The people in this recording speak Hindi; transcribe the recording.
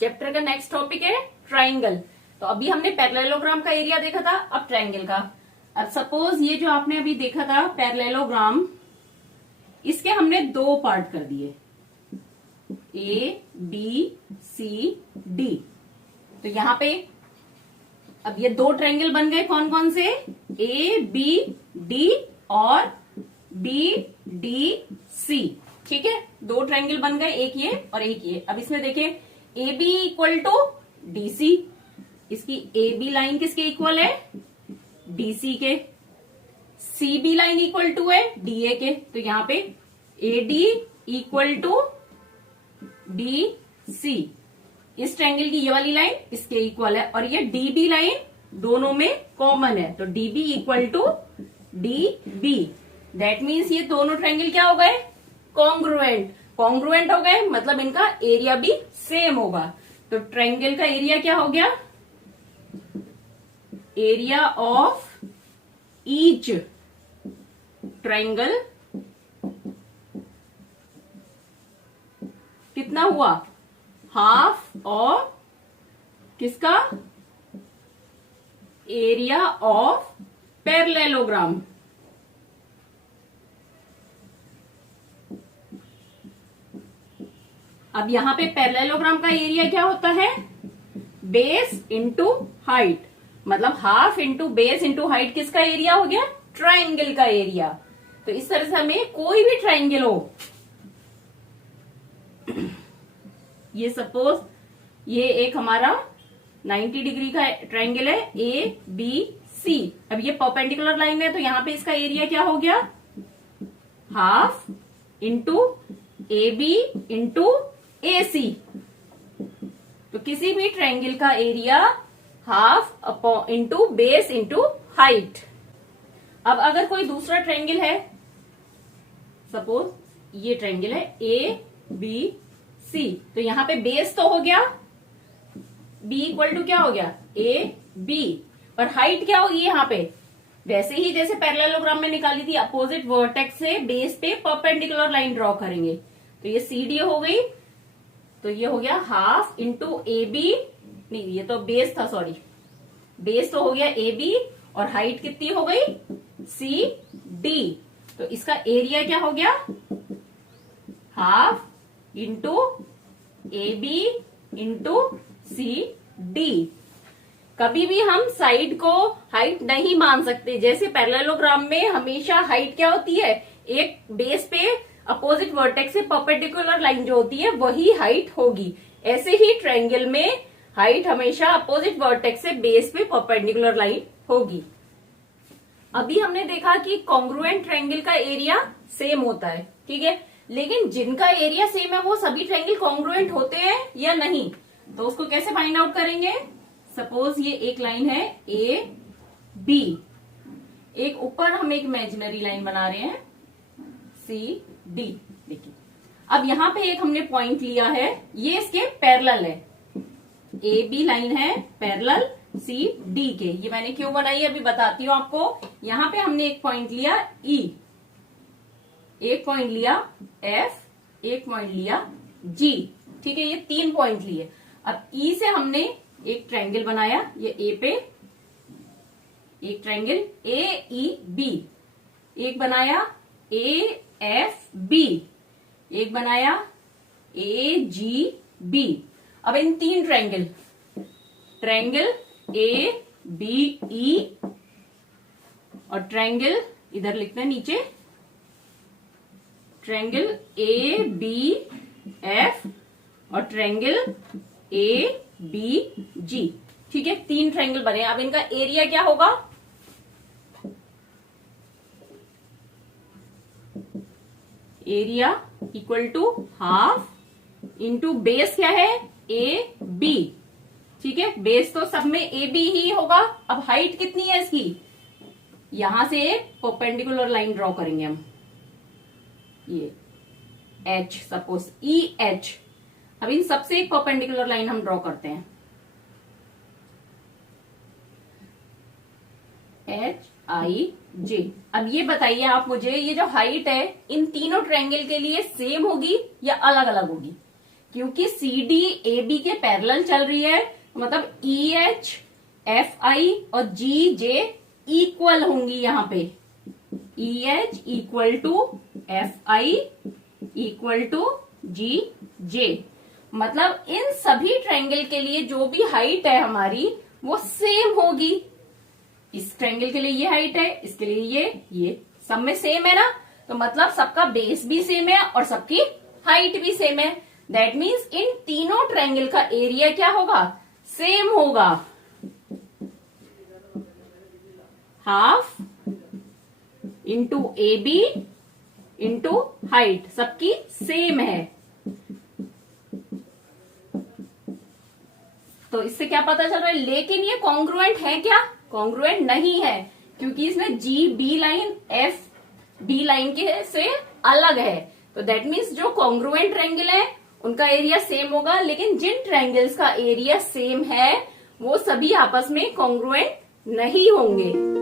चैप्टर का नेक्स्ट टॉपिक है ट्राइंगल। तो अभी हमने पैरेललोग्राम का एरिया देखा था, अब ट्राइंगल का। अब सपोज ये जो आपने अभी देखा था पैरेललोग्राम, इसके हमने दो पार्ट कर दिए, ए बी सी डी। तो यहां पे अब ये दो ट्रायंगल बन गए, कौन कौन से, ए बी डी और बी डी सी। ठीक है, दो ट्रायंगल बन गए, एक ये और एक ये। अब इसमें देखिए A B equal to D C, इसकी ए बी लाइन किसके इक्वल है, डी सी के। C B line equal to है डी ए के। तो यहां पे A D equal to D C, इस ट्रायंगल की ये वाली लाइन इसके इक्वल है, और ये डी बी लाइन दोनों में कॉमन है, तो D B equal to D B. That means ये दोनों ट्रायंगल क्या हो गए, कॉन्ग्रुएंट। कॉन्ग्रुएंट हो गए मतलब इनका एरिया भी सेम होगा। तो ट्रायंगल का एरिया क्या हो गया, एरिया ऑफ ईच ट्रायंगल कितना हुआ, हाफ और किसका, एरिया ऑफ पैरेललोग्राम। अब यहां पे पैरेललोग्राम का एरिया क्या होता है, बेस इंटू हाइट, मतलब half into base into height किसका एरिया हो गया, ट्रायंगल का एरिया। तो इस तरह से हमें कोई भी ट्रायंगल हो, ये सपोज ये एक हमारा 90 डिग्री का ट्रायंगल है ए बी सी। अब ये परपेंडिकुलर लाइन है, तो यहां पे इसका एरिया क्या हो गया, half into A B into A C. तो किसी भी ट्रायंगल का area half into base into height. अब अगर कोई दूसरा ट्रायंगल है, सपोज ये ट्रायंगल है ए बी सी, तो यहां पे बेस तो हो गया, बी इक्वल टू क्या हो गया, ए बी, और हाइट क्या होगी यहाँ पे, वैसे ही जैसे पैरेललोग्राम में निकाली थी, अपोजिट वर्टेक्स से बेस पे परपेंडिकुलर लाइन ड्रॉ करेंगे। तो ये सी डी हो गई, तो ये हो गया हाफ इंटू ए बी, नहीं ये तो बेस था, सॉरी, बेस तो हो गया ए बी और हाइट कितनी हो गई, सी डी। तो इसका एरिया क्या हो गया, half into A B into C D. कभी भी हम साइड को हाइट नहीं मान सकते, जैसे पैरेललोग्राम में हमेशा हाइट क्या होती है, एक बेस पे अपोजिट वर्टेक्स से परपेंडिकुलर लाइन जो होती है वही हाइट होगी। ऐसे ही ट्रायंगल में हाइट हमेशा अपोजिट वर्टेक्स से बेस पे परपेंडिकुलर लाइन होगी। अभी हमने देखा कि कॉन्ग्रुएंट ट्रायंगल का एरिया सेम होता है, ठीक है, लेकिन जिनका एरिया सेम है वो सभी ट्रायंगल कॉन्ग्रुएंट होते हैं या नहीं, तो उसको कैसे फाइंड आउट करेंगे। सपोज ये एक लाइन है ए बी, एक ऊपर हम एक इमेजिनरी लाइन बना रहे हैं सी डी। देखिए अब यहां पे एक हमने पॉइंट लिया है, ये इसके पैरेलल है, ए बी लाइन है पैरेलल सी डी के। ये मैंने क्यों बनाई अभी बताती हूँ आपको। यहां पे हमने एक पॉइंट लिया ई, एक पॉइंट लिया एफ, एक पॉइंट लिया जी, ठीक है, ये 3 पॉइंट लिए। अब ई से हमने एक ट्रायंगल बनाया, ये ए पे एक ट्रायंगल ए ई बी, एक बनाया ए एफ बी, एक बनाया ए जी बी। अब इन 3 triangle, triangle A B E और ट्रायंगल इधर लिखते हैं नीचे, ट्रायंगल ए बी एफ और ट्रायंगल ए बी जी, ठीक है, 3 ट्रायंगल बने। अब इनका एरिया क्या होगा, area equal to half into base क्या है, ए बी, ठीक है, बेस तो सब में ए बी ही होगा। अब हाइट कितनी है इसकी, यहां से परपेंडिकुलर लाइन ड्रॉ करेंगे हम, ये एच, सपोज ई एच। अब इन सबसे एक परपेंडिकुलर लाइन हम ड्रॉ करते हैं, एच आई जे। अब ये बताइए आप मुझे, ये जो हाइट है इन तीनों ट्रायंगल के लिए सेम होगी या अलग अलग होगी। क्योंकि सी डी ए बी के पैरेलल चल रही है, मतलब ई एच एफ आई और जी जे इक्वल होंगी यहां पे। E H equal to F I equal to G J, मतलब इन सभी ट्रायंगल के लिए जो भी हाइट है हमारी वो सेम होगी। इस ट्रायंगल के लिए ये हाइट है, इसके लिए ये सब में सेम है ना, तो मतलब सबका बेस भी सेम है और सबकी हाइट भी सेम है। दैट मीन्स इन तीनों ट्रायंगल का एरिया क्या होगा, सेम होगा। Half into A B into height सबकी सेम है। तो इससे क्या पता चल रहा है, लेकिन ये कॉन्ग्रुएंट है क्या, कॉन्ग्रुएंट नहीं है, क्योंकि इसमें G B line F B line के से अलग है। तो दैट मीन्स जो कॉन्ग्रुएंट ट्रायंगल है उनका एरिया सेम होगा, लेकिन जिन ट्रायंगल्स का एरिया सेम है वो सभी आपस में कॉन्ग्रुएंट नहीं होंगे।